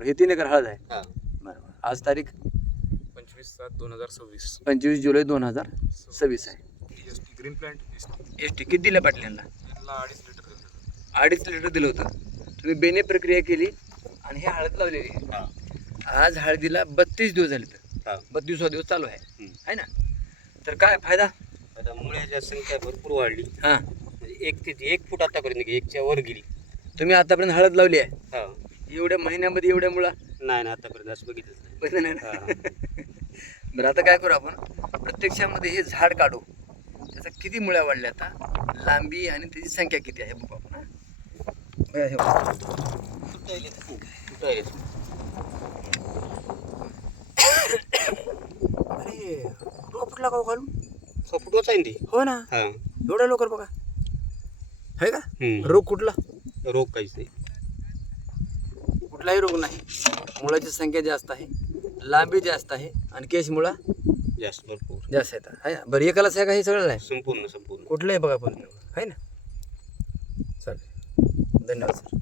बरं, हे 3 एकर हळद आहे. हा. बरोबर. आज तारीख 25/7/2026. 25 जुलै 2026 आहे. ST green plant S T किती दिल्या पाटल्यांना? यांना 2.5 लिटर दिलं. 2.5 लिटर दिलं होतं. तुम्ही बेने प्रक्रिया केली आणि हे हळद लावलेली आहे. हा. आज हळदीला 32 दिवस झाले. हा. 32 दिवस चालू आहे. हम्म. आहे ना? तर काय फायदा? आता मुळ्याची संख्या भरपूर वाढली. हां, म्हणजे 1 फूट आतापर्यंत 1च्या वर गेली. तुम्ही आतापर्यंत हळद लावली आहे. हा. एवढ्या महिन्यामध्ये एवढ्या मुळा नाही ना, आतापर्यंत असं बघितलंच नाही. बघितलं नाही ना? हा. बरं, आता काय करू आपण, प्रत्यक्षामध्ये हे झाड काढू, त्याचा किती मुळ्या वाढल्या, आता लांबी आणि त्याची संख्या किती आहे बघू आपण. बघा, हे बघा. तुटायलेत. अरे फुटला का घालून? फुटवच आहे ना ती. हो ना, हा. एवढ्या लवकर बघा. आहे का हम्म. रोग? कुठला रोग काहीच नाही. कुठलाही रोग नाही. मुळाची संख्या जास्त आहे, लांबी जास्त आहे आणि केस मुळा जास्त भरपूर जास्त येतात. आहे ना? बरं, एकालाच आहे का हे सगळं? नाही, संपूर्ण कुठलंही बघा पण आहे ना. चालेल, धन्यवाद सर.